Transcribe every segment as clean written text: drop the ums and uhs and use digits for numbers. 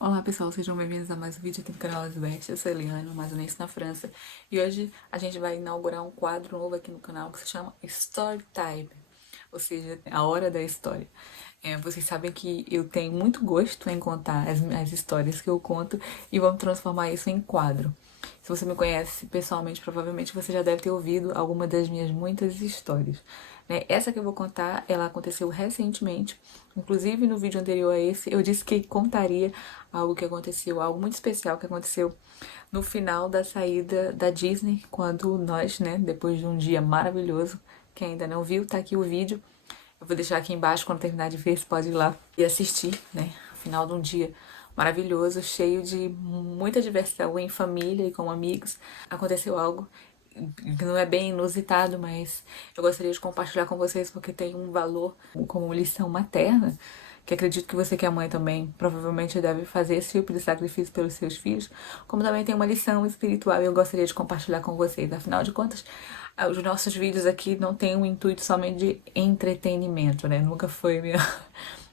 Olá pessoal, sejam bem-vindos a mais um vídeo aqui no canal Asbest. Eu sou a Eliane, amazonense na França. E hoje a gente vai inaugurar um quadro novo aqui no canal que se chama Story Time, ou seja, a hora da história. Vocês sabem que eu tenho muito gosto em contar as histórias que eu conto e vamos transformar isso em quadro. Se você me conhece pessoalmente, provavelmente você já deve ter ouvido alguma das minhas muitas histórias. Né? Essa que eu vou contar, ela aconteceu recentemente. Inclusive, no vídeo anterior a esse, eu disse que contaria algo que aconteceu, algo muito especial que aconteceu no final da saída da Disney, quando nós, né, depois de um dia maravilhoso, quem ainda não viu, tá aqui o vídeo. Eu vou deixar aqui embaixo, quando terminar de ver, você pode ir lá e assistir, né? Final de um dia maravilhoso, cheio de muita diversão em família e com amigos. Aconteceu algo que não é bem inusitado, mas eu gostaria de compartilhar com vocês porque tem um valor como lição materna, que acredito que você que é mãe também provavelmente deve fazer esse tipo de sacrifício pelos seus filhos, como também tem uma lição espiritual e eu gostaria de compartilhar com vocês. Afinal de contas, os nossos vídeos aqui não têm um intuito somente de entretenimento, né? Nunca foi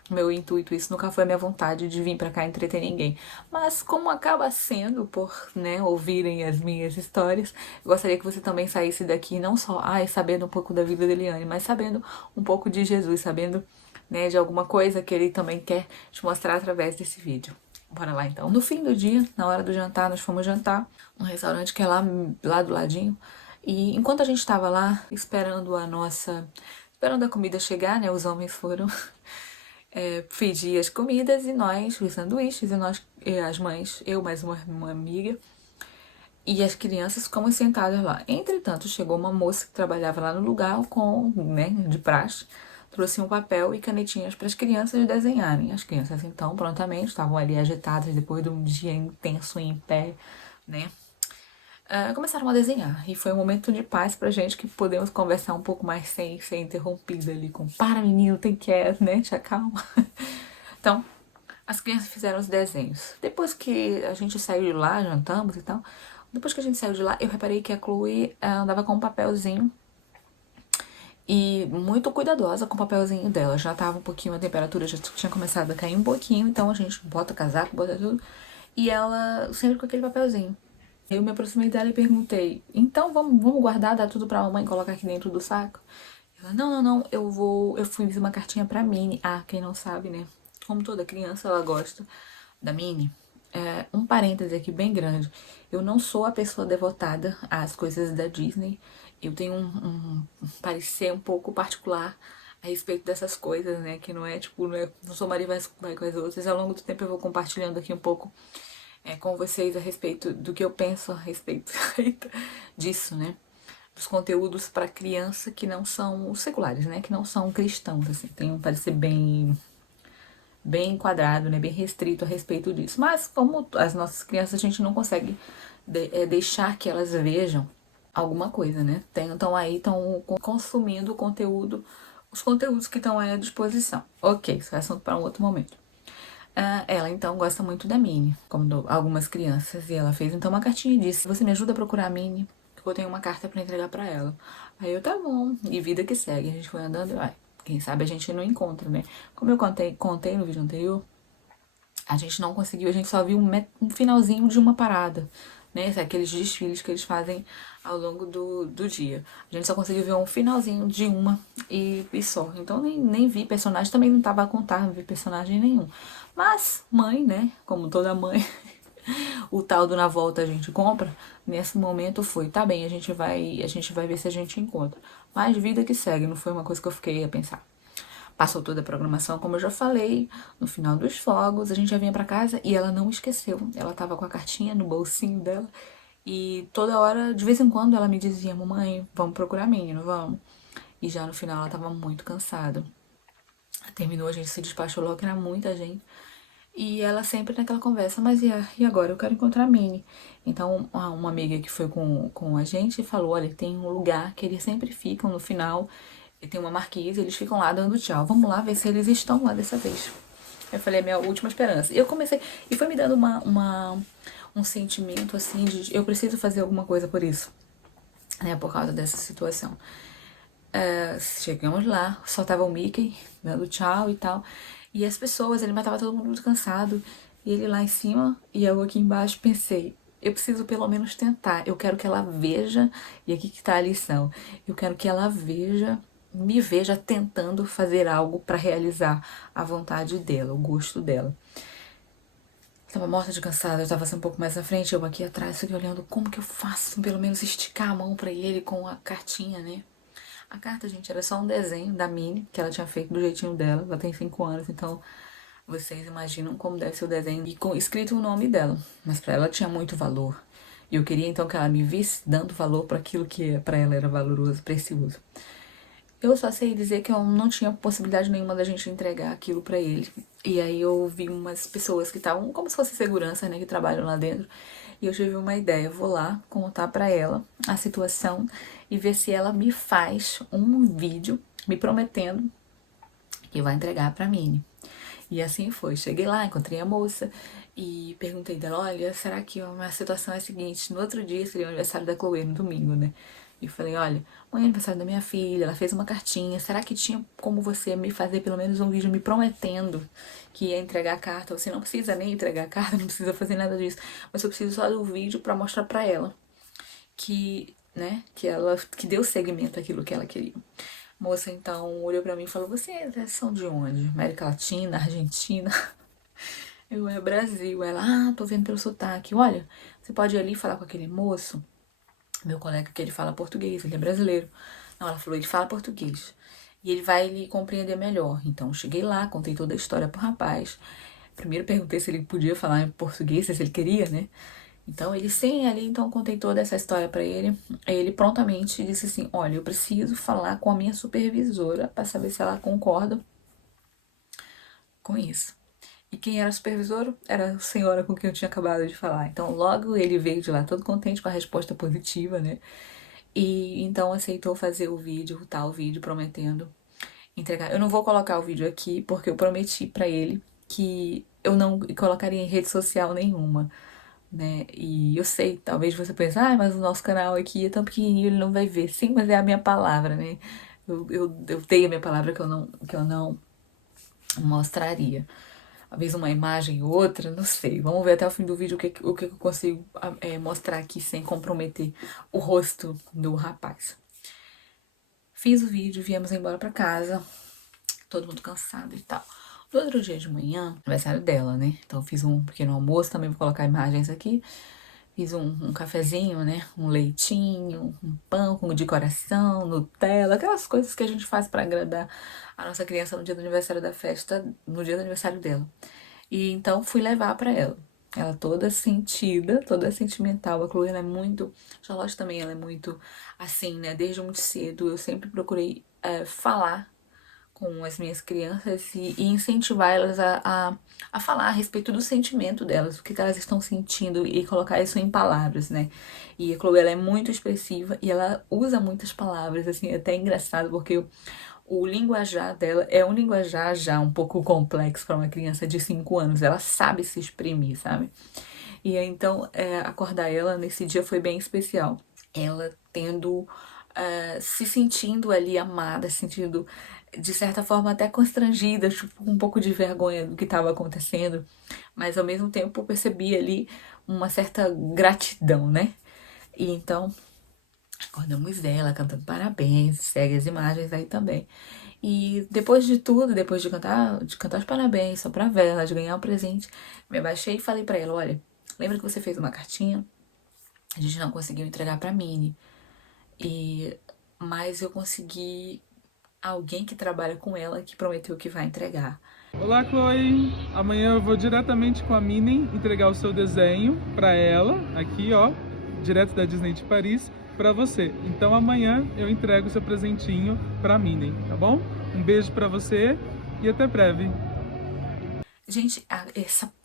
meu intuito, isso nunca foi a minha vontade de vir pra cá entreter ninguém. Mas como acaba sendo por, né, ouvirem as minhas histórias, eu gostaria que você também saísse daqui não só, sabendo um pouco da vida de Eliane, mas sabendo um pouco de Jesus, sabendo, né, de alguma coisa que ele também quer te mostrar através desse vídeo. Bora lá então. No fim do dia, na hora do jantar, nós fomos jantar num restaurante que é lá do ladinho. E enquanto a gente estava lá esperando esperando a comida chegar, né, os homens foram pedir as comidas e nós, os sanduíches, e nós, as mães, eu mais uma amiga, e as crianças ficamos sentadas lá. Entretanto, chegou uma moça que trabalhava lá no lugar com, né, de praxe, trouxe um papel e canetinhas para as crianças desenharem. As crianças, então, prontamente, estavam ali agitadas depois de um dia intenso em pé, né? Começaram a desenhar. E foi um momento de paz pra gente que podemos conversar um pouco mais sem ser interrompida ali com para menino, tem quieto, né? Te acalma. Então, as crianças fizeram os desenhos. Depois que a gente saiu de lá, jantamos e tal. Depois que a gente saiu de lá, eu reparei que a Chloe andava com um papelzinho e muito cuidadosa com o papelzinho dela. Já tava um pouquinho, a temperatura já tinha começado a cair um pouquinho, então a gente bota casaco, bota tudo. E ela sempre com aquele papelzinho. Eu me aproximei dela e perguntei: então vamos guardar, dar tudo pra mamãe e colocar aqui dentro do saco? Ela: não, eu fui fazer uma cartinha pra Minnie. Ah, quem não sabe, né? Como toda criança, ela gosta da Minnie. Um parêntese aqui bem grande. Eu não sou a pessoa devotada às coisas da Disney. Eu tenho um parecer um pouco particular a respeito dessas coisas, né? Que não é tipo, não sou Maria vai com as outras. Ao longo do tempo eu vou compartilhando aqui um pouco com vocês a respeito do que eu penso a respeito disso, né? Dos conteúdos para criança que não são os seculares, né? Que não são cristãos, assim. Tem um parecer bem enquadrado, né? Bem restrito a respeito disso. Mas como as nossas crianças, a gente não consegue deixar que elas vejam alguma coisa, né? Então aí estão consumindo o conteúdo, os conteúdos que estão aí à disposição. Ok, isso é assunto para um outro momento. Ela então gosta muito da Minnie, como algumas crianças, e ela fez então uma cartinha e disse: você me ajuda a procurar a Minnie, que eu tenho uma carta para entregar para ela. Aí eu: tá bom, e vida que segue. A gente foi andando e vai. Quem sabe a gente não encontra, né? Como eu contei no vídeo anterior, a gente não conseguiu, a gente só viu um finalzinho de uma parada, né? Aqueles desfiles que eles fazem ao longo do dia. A gente só conseguiu ver um finalzinho de uma e só. Então nem vi personagem, também não tava a contar, não vi personagem nenhum. Mas mãe, né? Como toda mãe, o tal do na volta a gente compra. Nesse momento foi, tá bem, a gente vai ver se a gente encontra. Mas vida que segue, não foi uma coisa que eu fiquei a pensar. Passou toda a programação, como eu já falei, no final dos fogos, a gente já vinha pra casa e ela não esqueceu. Ela tava com a cartinha no bolsinho dela e toda hora, de vez em quando, ela me dizia: mamãe, vamos procurar menino, vamos. E já no final ela tava muito cansada. Terminou, a gente se despachou logo, que era muita gente. E ela sempre naquela conversa: mas e agora? Eu quero encontrar a Minnie. Então, uma amiga que foi com a gente falou: olha, tem um lugar que eles sempre ficam no final, e tem uma marquise, eles ficam lá dando tchau. Vamos lá ver se eles estão lá dessa vez. Eu falei: é minha última esperança. E eu comecei, e foi me dando um sentimento assim de eu preciso fazer alguma coisa por isso, né, por causa dessa situação. Chegamos lá, só tava o Mickey dando tchau e tal. E as pessoas, ele tava todo mundo muito cansado. e ele lá em cima e eu aqui embaixo. Pensei, eu preciso pelo menos tentar. Eu quero que ela veja, e aqui que tá a lição. Eu quero que ela veja, me veja tentando fazer algo para realizar a vontade dela, o gosto dela. Tava morta de cansada, eu tava assim um pouco mais à frente, eu aqui atrás, fiquei olhando como que eu faço, pelo menos esticar a mão pra ele com a cartinha, né? A carta, gente, era só um desenho da Minnie, que ela tinha feito do jeitinho dela, ela tem 5 anos, então vocês imaginam como deve ser o desenho e com escrito o nome dela. Mas pra ela tinha muito valor. E eu queria então que ela me visse dando valor para aquilo que pra ela era valoroso, precioso. Eu só sei dizer que eu não tinha possibilidade nenhuma da gente entregar aquilo pra ele. E aí eu vi umas pessoas que estavam como se fosse segurança, né, que trabalham lá dentro. E eu tive uma ideia, vou lá contar pra ela a situação e ver se ela me faz um vídeo me prometendo que vai entregar pra Minnie. E assim foi. Cheguei lá, encontrei a moça e perguntei dela, olha, será que a minha situação é a seguinte? No outro dia seria o aniversário da Chloe, no domingo, né? E falei, olha, amanhã é aniversário da minha filha, ela fez uma cartinha, será que tinha como você me fazer pelo menos um vídeo me prometendo que ia entregar a carta? Você não precisa nem entregar a carta, não precisa fazer nada disso, mas eu preciso só do vídeo pra mostrar pra ela que, né, que deu seguimento àquilo que ela queria. A moça então olhou pra mim e falou, vocês são de onde? América Latina, Argentina? Eu, é Brasil. Ela, tô vendo pelo sotaque. Olha, você pode ir ali falar com aquele moço, meu colega, que ele fala português, ele é brasileiro. Não, ela falou, ele fala português. E ele vai lhe compreender melhor. Então, cheguei lá, contei toda a história pro rapaz. Primeiro perguntei se ele podia falar em português, se ele queria, né? Então, ele sim, ali, então contei toda essa história pra ele. Aí ele prontamente disse assim, olha, eu preciso falar com a minha supervisora pra saber se ela concorda com isso. E quem era a supervisora? Era a senhora com quem eu tinha acabado de falar. Então, logo ele veio de lá todo contente com a resposta positiva, né? E então aceitou fazer o vídeo, tal vídeo, prometendo entregar. Eu não vou colocar o vídeo aqui, porque eu prometi pra ele que eu não colocaria em rede social nenhuma, né? E eu sei, talvez você pense, mas o nosso canal aqui é tão pequenininho, ele não vai ver. Sim, mas é a minha palavra, né? Eu dei a minha palavra que eu não mostraria. Talvez uma imagem ou outra, não sei. Vamos ver até o fim do vídeo o que eu consigo mostrar aqui sem comprometer o rosto do rapaz. Fiz o vídeo, viemos embora pra casa, todo mundo cansado e tal. No outro dia de manhã, aniversário dela, né? Então fiz um pequeno almoço, também vou colocar imagens aqui. Fiz um cafezinho, né? Um leitinho, um pão com de coração, Nutella, aquelas coisas que a gente faz pra agradar a nossa criança no dia do aniversário da festa, no dia do aniversário dela. E então fui levar pra ela. Ela toda sentida, toda sentimental. A Chloe, ela é muito. Charlotte também, ela é muito assim, né? Desde muito cedo eu sempre procurei falar com as minhas crianças e incentivar elas a falar a respeito do sentimento delas, o que elas estão sentindo e colocar isso em palavras, né? E a Chloe, ela é muito expressiva e ela usa muitas palavras, assim, é até engraçado porque o linguajar dela é um linguajar já um pouco complexo para uma criança de 5 anos, ela sabe se exprimir, sabe? E aí, então, acordar ela nesse dia foi bem especial. Ela tendo, se sentindo ali amada, se sentindo de certa forma até constrangida, tipo, com um pouco de vergonha do que estava acontecendo, mas ao mesmo tempo eu percebi ali uma certa gratidão, né? E então acordamos ela cantando parabéns, segue as imagens aí também. E depois de tudo, depois de cantar os parabéns só pra vela, de ganhar o presente, me abaixei e falei pra ela, olha, lembra que você fez uma cartinha? A gente não conseguiu entregar pra Minnie. Mas eu consegui alguém que trabalha com ela que prometeu que vai entregar. Olá, Chloe! Amanhã eu vou diretamente com a Minnie entregar o seu desenho para ela, aqui ó, direto da Disney de Paris, para você. Então amanhã eu entrego o seu presentinho para a Minnie, tá bom? Um beijo para você e até breve. Gente,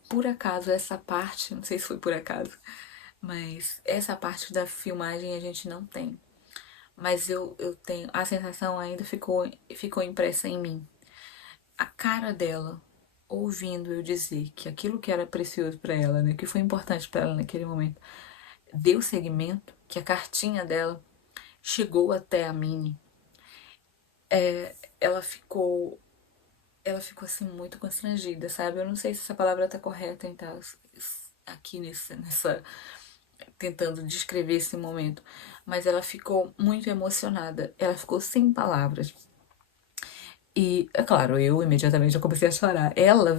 por acaso, essa parte, não sei se foi por acaso, mas essa parte da filmagem a gente não tem. Mas eu tenho, a sensação ainda ficou impressa em mim. A cara dela, ouvindo eu dizer que aquilo que era precioso pra ela, né, que foi importante pra ela naquele momento, deu seguimento, que a cartinha dela chegou até a Minnie. Ela ficou ela ficou assim muito constrangida, sabe? Eu não sei se essa palavra tá correta em estar aqui nessa tentando descrever esse momento, mas ela ficou muito emocionada. Ela ficou sem palavras. E, é claro, eu imediatamente já comecei a chorar. Ela,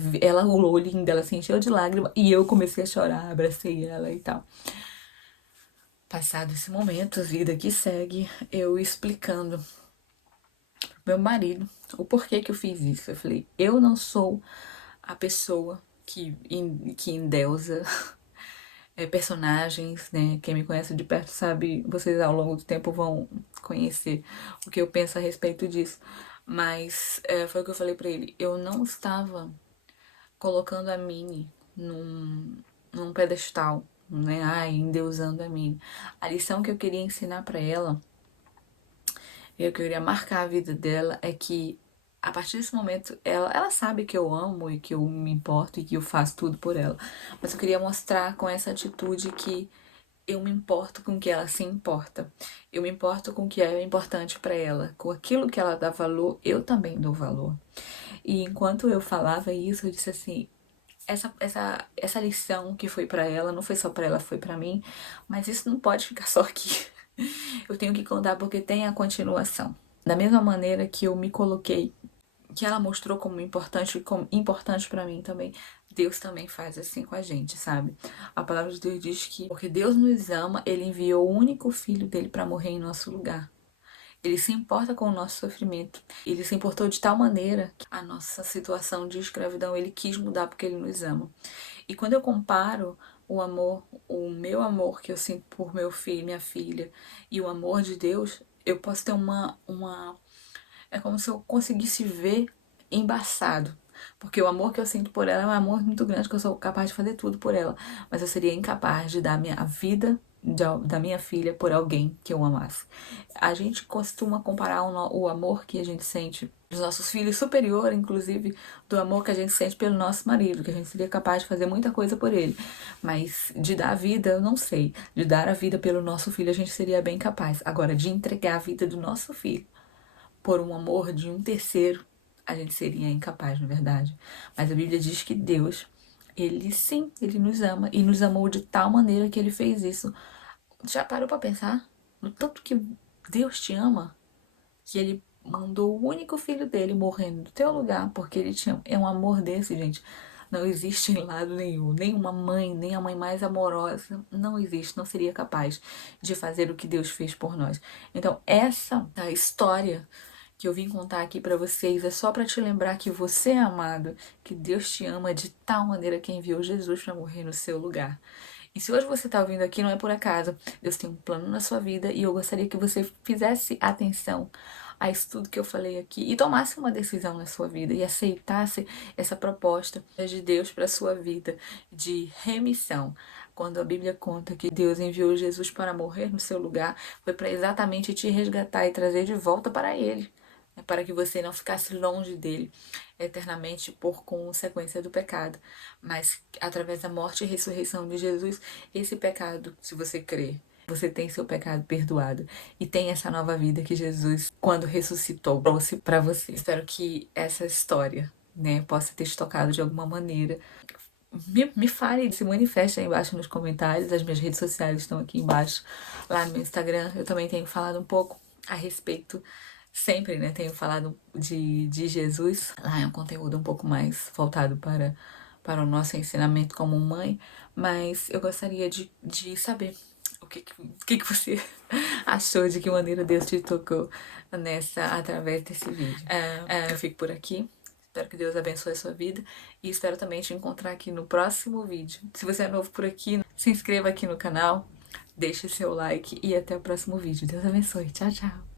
o olhinho dela se encheu de lágrimas e eu comecei a chorar, abracei ela e tal. Passado esse momento, vida que segue, eu explicando pro meu marido o porquê que eu fiz isso. Eu falei, eu não sou a pessoa que endeusa personagens, né? Quem me conhece de perto sabe, vocês ao longo do tempo vão conhecer o que eu penso a respeito disso. Mas foi o que eu falei pra ele. Eu não estava colocando a Minnie num pedestal, né? Ai, endeusando a Minnie. A lição que eu queria ensinar pra ela, eu queria marcar a vida dela, é que a partir desse momento ela sabe que eu amo e que eu me importo e que eu faço tudo por ela. Mas eu queria mostrar com essa atitude que eu me importo com o que ela se importa. Eu me importo com o que é importante para ela. Com aquilo que ela dá valor, eu também dou valor. E enquanto eu falava isso, eu disse assim: essa lição que foi para ela, não foi só para ela, foi para mim, mas isso não pode ficar só aqui. Eu tenho que contar porque tem a continuação. Da mesma maneira que eu me coloquei, que ela mostrou como importante para mim também, Deus também faz assim com a gente, sabe? A palavra de Deus diz que porque Deus nos ama, ele enviou o único filho dele para morrer em nosso lugar. Ele se importa com o nosso sofrimento. Ele se importou de tal maneira que a nossa situação de escravidão ele quis mudar porque ele nos ama. E quando eu comparo o amor, o meu amor que eu sinto por meu filho, minha filha, e o amor de Deus, eu posso ter uma é como se eu conseguisse ver embaçado. Porque o amor que eu sinto por ela é um amor muito grande, que eu sou capaz de fazer tudo por ela. Mas eu seria incapaz de dar a vida da minha filha por alguém que eu amasse. A gente costuma comparar o amor que a gente sente dos nossos filhos superior, inclusive, do amor que a gente sente pelo nosso marido, que a gente seria capaz de fazer muita coisa por ele. Mas de dar a vida, eu não sei. De dar a vida pelo nosso filho, a gente seria bem capaz. Agora, de entregar a vida do nosso filho por um amor de um terceiro, a gente seria incapaz, na verdade. Mas a Bíblia diz que Deus, ele sim, ele nos ama e nos amou de tal maneira que ele fez isso. Já parou pra pensar no tanto que Deus te ama, que ele mandou o único filho dele morrer no teu lugar porque ele te ama. É um amor desse, gente. Não existe em lado nenhum. Nenhuma mãe, nem a mãe mais amorosa, não existe, não seria capaz de fazer o que Deus fez por nós. Então, essa história que eu vim contar aqui pra vocês é só pra te lembrar que você é amado, que Deus te ama de tal maneira que enviou Jesus pra morrer no seu lugar. E se hoje você tá ouvindo aqui, não é por acaso. Deus tem um plano na sua vida e eu gostaria que você fizesse atenção a isso tudo que eu falei aqui e tomasse uma decisão na sua vida e aceitasse essa proposta de Deus para sua vida de remissão. Quando a Bíblia conta que Deus enviou Jesus para morrer no seu lugar, foi para exatamente te resgatar e trazer de volta para Ele, né, para que você não ficasse longe dele eternamente por consequência do pecado. Mas através da morte e ressurreição de Jesus, esse pecado, se você crer, você tem seu pecado perdoado e tem essa nova vida que Jesus, quando ressuscitou, trouxe para você. Espero que essa história, né, possa ter te tocado de alguma maneira. Me fale, se manifeste aí embaixo nos comentários. As minhas redes sociais estão aqui embaixo. Lá no meu Instagram eu também tenho falado um pouco a respeito, sempre, né, tenho falado de Jesus. Lá é um conteúdo um pouco mais voltado para o nosso ensinamento como mãe. Mas eu gostaria de saber o que você achou, de que maneira Deus te tocou através desse vídeo. Eu fico por aqui. Espero que Deus abençoe a sua vida e espero também te encontrar aqui no próximo vídeo. Se você é novo por aqui, se inscreva aqui no canal, deixe seu like e até o próximo vídeo. Deus abençoe. Tchau, tchau.